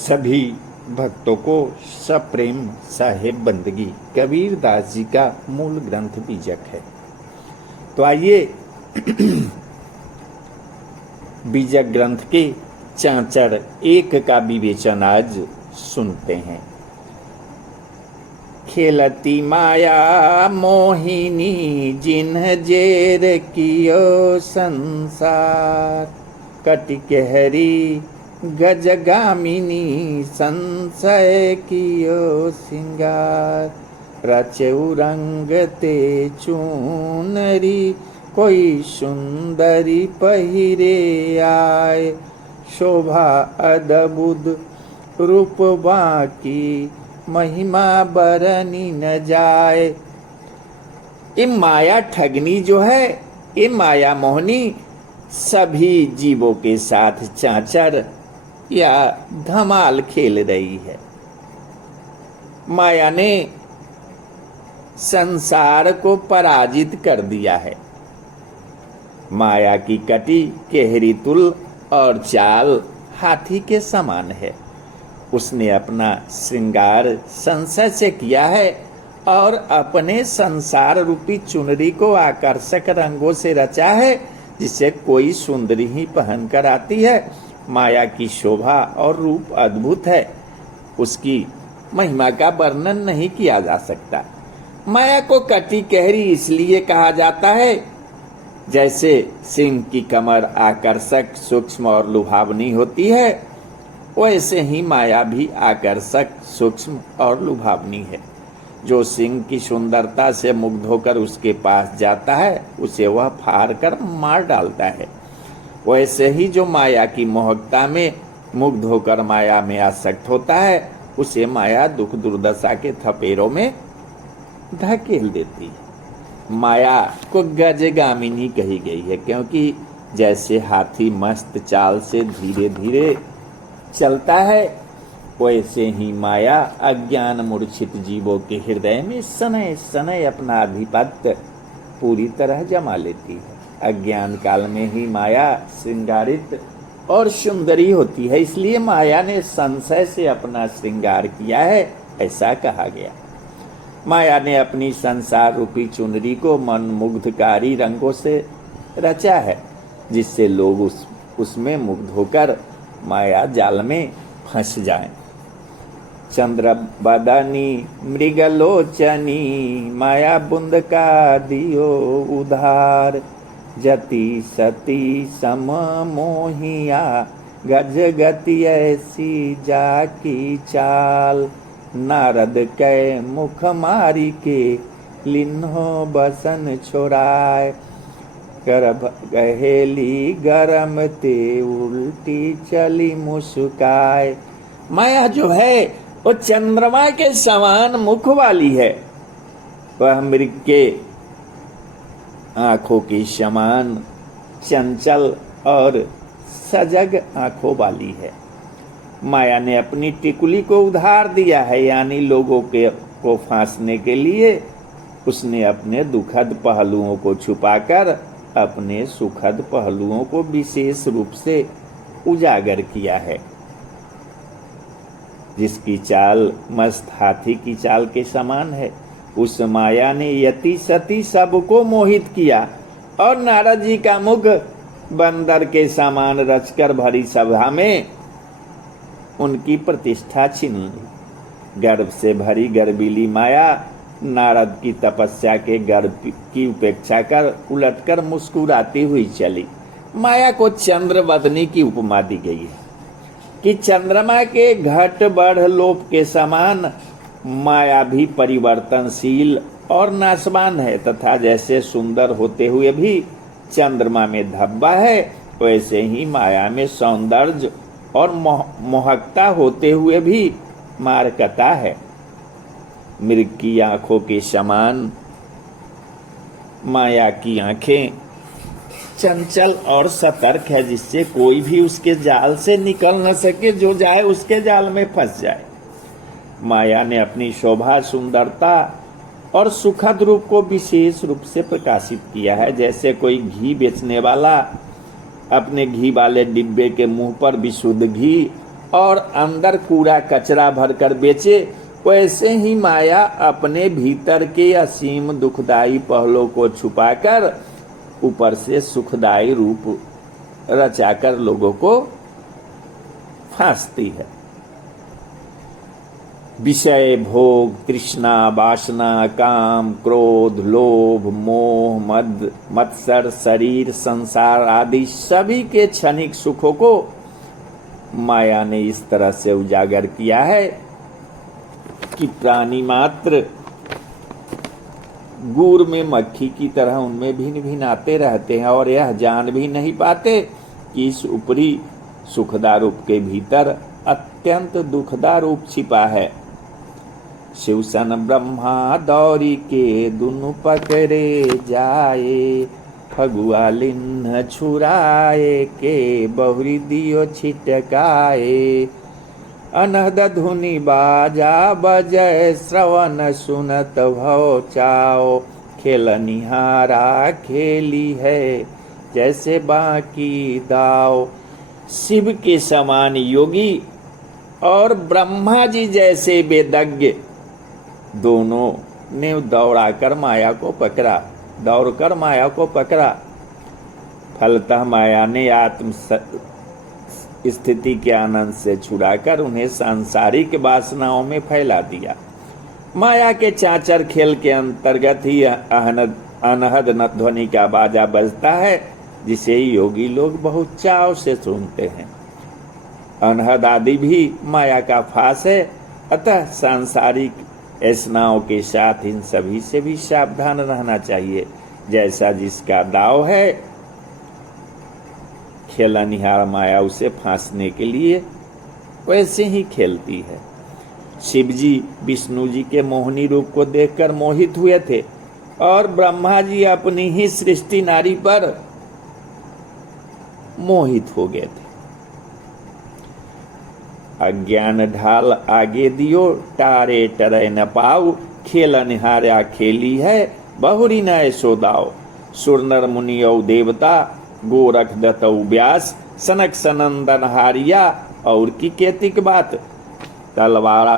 सभी भक्तों को सप्रेम साहेब बंदगी कबीर दास जी का मूल ग्रंथ बीजक है। तो आइए बीजक ग्रंथ के चांचर 1 का विवेचन आज सुनते हैं। खेलती माया मोहिनी जिन्ह जेर कियो संसार, कटिकहरी गजगामिनी संशय कियो सिंगार, रचऊ रंग ते चूनरी कोई सुंदरी पहिरे आए, शोभा अद्भुत रूप बाकी महिमा बरनी न जाए। ये माया ठगनी जो है, ये माया मोहनी सभी जीवों के साथ चांचर या धमाल खेल रही है। माया ने संसार को पराजित कर दिया है। माया की कटी केहरी तुल और चाल हाथी के समान है। उसने अपना श्रृंगार संशय से किया है और अपने संसार रूपी चुनरी को आकर्षक रंगों से रचा है, जिसे कोई सुंदरी ही पहनकर आती है। माया की शोभा और रूप अद्भुत है, उसकी महिमा का वर्णन नहीं किया जा सकता। माया को कटी कहरी इसलिए कहा जाता है, जैसे सिंह की कमर आकर्षक, सूक्ष्म और लुभावनी होती है, वैसे ही माया भी आकर्षक, सूक्ष्म और लुभावनी है। जो सिंह की सुंदरता से मुग्ध होकर उसके पास जाता है, उसे वह फाड़ कर मार डालता है। वैसे ही जो माया की मोहकता में मुग्ध होकर माया में आसक्त होता है, उसे माया दुख दुर्दशा के थपेरों में धकेल देती है। माया को गजगामिनी कही गई है, क्योंकि जैसे हाथी मस्त चाल से धीरे धीरे चलता है, वैसे ही माया अज्ञान मूर्छित जीवों के हृदय में सनय सनय अपना आधिपत्य पूरी तरह जमा लेती है। अज्ञान काल में ही माया श्रृंगारित और सुंदरी होती है, इसलिए माया ने संशय से अपना श्रृंगार किया है, ऐसा कहा गया। माया ने अपनी संसार रूपी चुनरी को मनमुग्धकारी रंगों से रचा है, जिससे लोग उसमें मुग्ध होकर माया जाल में फंस जाएं। चंद्र बदनी मृगलोचनी माया बुंद का दियो उधार, जति सती सम मोहिया गज गति ऐसी जाकी चाल, नारद कै मुख मारी के लिन्हो बसन छोड़ाए, कर गहेली गरम ते उल्टी चली मुस्काए। माया जो है वो चंद्रमा के समान मुख वाली है, वह मृग के आंखों के समान चंचल और सजग आंखों वाली है। माया ने अपनी टिकुली को उधार दिया है, यानी लोगों को फांसने के लिए उसने अपने दुखद पहलुओं को छुपाकर अपने सुखद पहलुओं को विशेष रूप से उजागर किया है। जिसकी चाल मस्त हाथी की चाल के समान है, उस माया ने यति सती सबको मोहित किया और नारद जी का मुख बंदर के समान रचकर भरी सभा में उनकी प्रतिष्ठा छीन ली। गर्व से भरी गर्वीली माया नारद की तपस्या के गर्व की उपेक्षा कर उलटकर मुस्कुराती हुई चली। माया को चंद्र बदनी की उपमा दी गई है कि चंद्रमा के घट बढ़ लोप के समान माया भी परिवर्तनशील और नाशवान है, तथा जैसे सुंदर होते हुए भी चंद्रमा में धब्बा है, वैसे ही माया में सौंदर्य और मोहकता होते हुए भी मारकता है। मृग की आंखों के समान माया की आंखें चंचल और सतर्क है, जिससे कोई भी उसके जाल से निकल न सके, जो जाए उसके जाल में फंस जाए। माया ने अपनी शोभा, सुंदरता और सुखद रूप को विशेष रूप से प्रकाशित किया है। जैसे कोई घी बेचने वाला अपने घी वाले डिब्बे के मुंह पर विशुद्ध घी और अंदर कूड़ा कचरा भरकर बेचे, वैसे ही माया अपने भीतर के असीम दुखदायी पहलों को छुपाकर ऊपर से सुखदायी रूप रचाकर लोगों को फांसती है। विषय, भोग, तृष्णा, वासना, काम, क्रोध, लोभ, मोह, मद, मत्सर, शरीर, संसार आदि सभी के क्षणिक सुखों को माया ने इस तरह से उजागर किया है कि प्राणी मात्र गुड़ में मक्खी की तरह उनमें भिन्न भिन्न आते रहते हैं और यह जान भी नहीं पाते कि इस ऊपरी सुखदा रूप के भीतर अत्यंत दुखदा रूप छिपा है। शिवसन ब्रह्मा दौरी के दुनु पकड़े जाए, फगुआ लिन्न छुराए के बहुरी दियो छिटकाए। अनहद धुनि बाजा बजय श्रवण सुनत भव चाओ, खेल निहारा खेली है जैसे बाकी दाओ। शिव के समान योगी और ब्रह्मा जी जैसे वेदज्ञ दोनों ने दौड़कर माया को पकड़ा। फलतः माया ने आत्म स्थिति के आनंद से छुड़ाकर उन्हें सांसारिक वासनाओं में फैला दिया। माया के चाचर खेल के अंतर्गत ही अनहद ध्वनि का बाजा बजता है, जिसे योगी लोग बहुत चाव से सुनते हैं। अनहद आदि भी माया का फांस है, अतः सांसारिक ऐसनाओं के साथ इन सभी से भी सावधान रहना चाहिए। जैसा जिसका दाव है, खेलनिहार माया उसे फांसने के लिए वैसे ही खेलती है। शिव जी विष्णु जी के मोहिनी रूप को देखकर मोहित हुए थे और ब्रह्मा जी अपनी ही सृष्टि नारी पर मोहित हो गए थे। अज्ञान ढाल आगे दियो, टारे टरे न पाऊ, खेलनिहारा खेली है बहुरी न ऐसो दाओ। सुर नर मुनि औ देवता, गोरख दत्त व्यास, सनक सनंदन हारिया। और की केतिक बात, तलवारा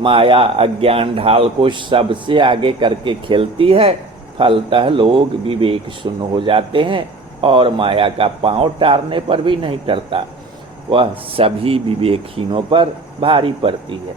माया अज्ञान ढाल को सबसे आगे करके खेलती है। फलतः लोग विवेक शून्य हो जाते हैं और माया का पांव टारने पर भी नहीं टरता। वह सभी विवेकहीनों पर भारी पड़ती है।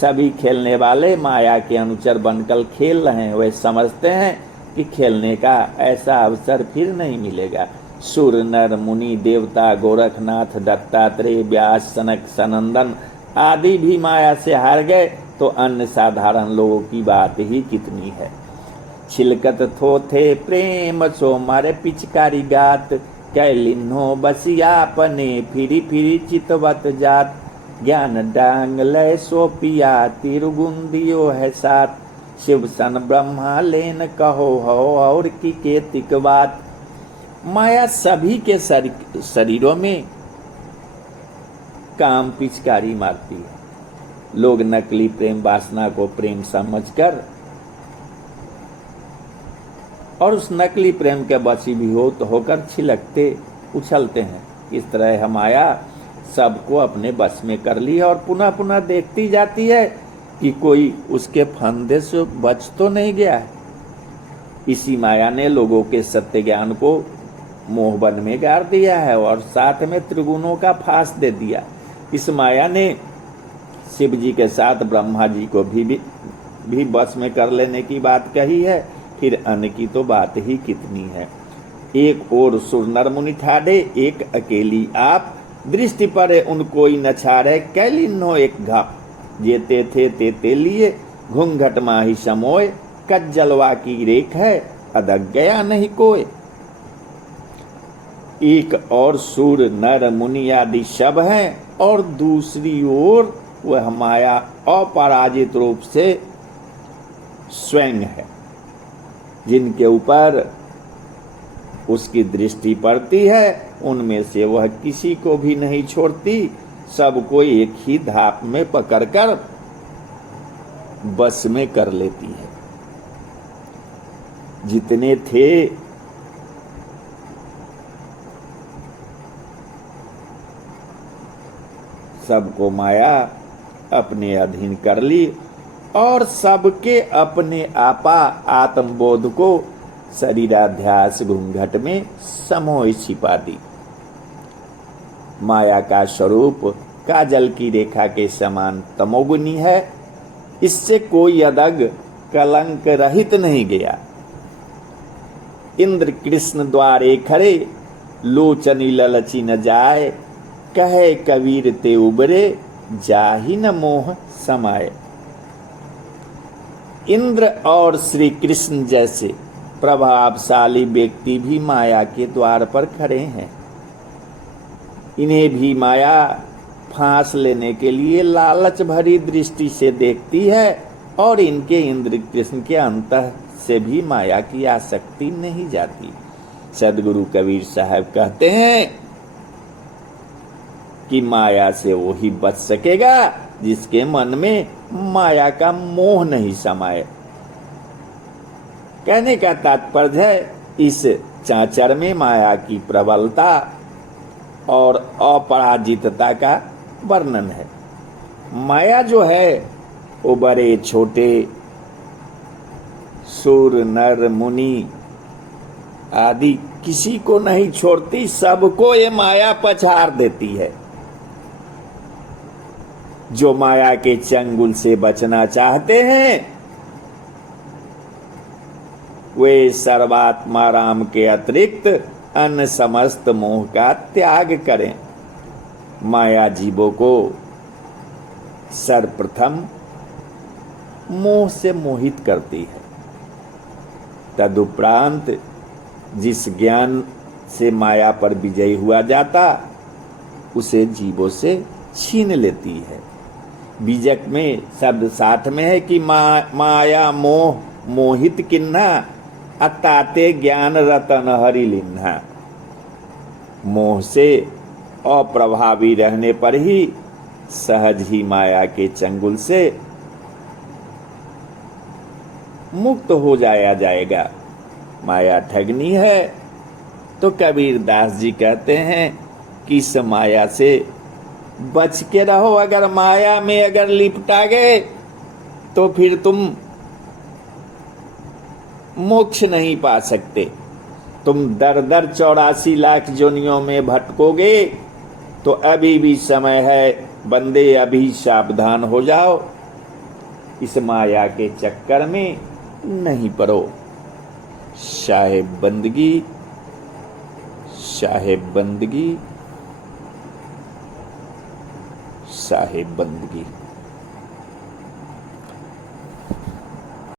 सभी खेलने वाले माया के अनुचर बनकर खेल रहे हैं। वे समझते हैं कि खेलने का ऐसा अवसर फिर नहीं मिलेगा। सुर नर मुनि देवता, गोरखनाथ, दत्तात्रेय, व्यास, सनक सनंदन आदि भी माया से हार गए तो अन्य साधारण लोगों की बात ही कितनी है। छिलकत थोथे प्रेम सो मारे पिचकारी गात, कैलिन्हो बसिया पने फिरी फिरी चितवत जात। ज्ञान डांग लय सो पिया तिरुगुंदियो है साथ, शिव सन ब्रह्मा लेन कहो हो और की केतिक बात। माया सभी के शरीरों में काम पिचकारी मारती है। लोग नकली प्रेम वासना को प्रेम समझकर और उस नकली प्रेम के बसी भी होकर छिलकते उछलते हैं। इस तरह माया सबको अपने बस में कर ली है और पुनः पुनः देखती जाती है कि कोई उसके फंदे से बच तो नहीं गया है। इसी माया ने लोगों के सत्य ज्ञान को मोहबन में गाड़ दिया है और साथ में त्रिगुणों का फांस दे दिया। इस माया ने शिव जी के साथ ब्रह्मा जी को भी बस में कर लेने की बात कही है। फिर अन्य की तो बात ही कितनी है। एक और सुर नर मुनि ठाडे, एक अकेली आप, दृष्टि पर उन कोई न छाड़े। कैलिन्हो एक घाप, जेते थे तेते लिए, घूंघट माही समोय। कज्जलवा की रेख है, अदग गया नहीं कोई। एक और सुर नर मुनि आदि सब हैं और दूसरी ओर वह माया अपराजित रूप से स्वयं है, जिनके ऊपर उसकी दृष्टि पड़ती है उनमें से वह किसी को भी नहीं छोड़ती। सबको एक ही धाप में पकड़कर बस में कर लेती है। जितने थे सबको माया अपने अधीन कर ली और सबके अपने आपा आत्मबोध को शरीराध्यास घूंघट में समोए छिपा दी। माया का स्वरूप काजल की रेखा के समान तमोगुनी है। इससे कोई अदग कलंक रहित नहीं गया। इंद्र कृष्ण द्वारे खरे, लोचनी ललची न जाए, कहे कबीर ते उबरे, जाहि न मोह समाए। इंद्र और श्री कृष्ण जैसे प्रभावशाली व्यक्ति भी माया के द्वार पर खड़े हैं। इन्हें भी माया फांस लेने के लिए लालच भरी दृष्टि से देखती है और इनके इंद्र कृष्ण के अंतः से भी माया की आसक्ति नहीं जाती। सदगुरु कबीर साहब कहते हैं कि माया से वो ही बच सकेगा जिसके मन में माया का मोह नहीं समाये। कहने का तात्पर्य है, इस चांचर में माया की प्रबलता और अपराजितता का वर्णन है। माया जो है वो बड़े छोटे सुर नर मुनि आदि किसी को नहीं छोड़ती, सबको ये माया पछाड़ देती है। जो माया के चंगुल से बचना चाहते हैं वे सर्वात्मा राम के अतिरिक्त अन्य समस्त मोह का त्याग करें। माया जीवों को सर्वप्रथम मोह से मोहित करती है। तदुपरांत जिस ज्ञान से माया पर विजयी हुआ जाता उसे जीवों से छीन लेती है। बीजक में शब्द साथ में है कि माया मोह मोहित किन्हा, अताते ज्ञान रतन हरि लिन्हा। मोह से अप्रभावी रहने पर ही सहज ही माया के चंगुल से मुक्त हो जाएगा। माया ठगनी है तो कबीर दास जी कहते हैं कि इस माया से बच के रहो। अगर माया में अगर लिपटा गए तो फिर तुम मोक्ष नहीं पा सकते। तुम दर दर 84 लाख योनियों में भटकोगे तो अभी भी समय है, बंदे अभी सावधान हो जाओ, इस माया के चक्कर में नहीं पड़ो। साहेब बंदगी, साहेब बंदगी, साहेब बंदगी।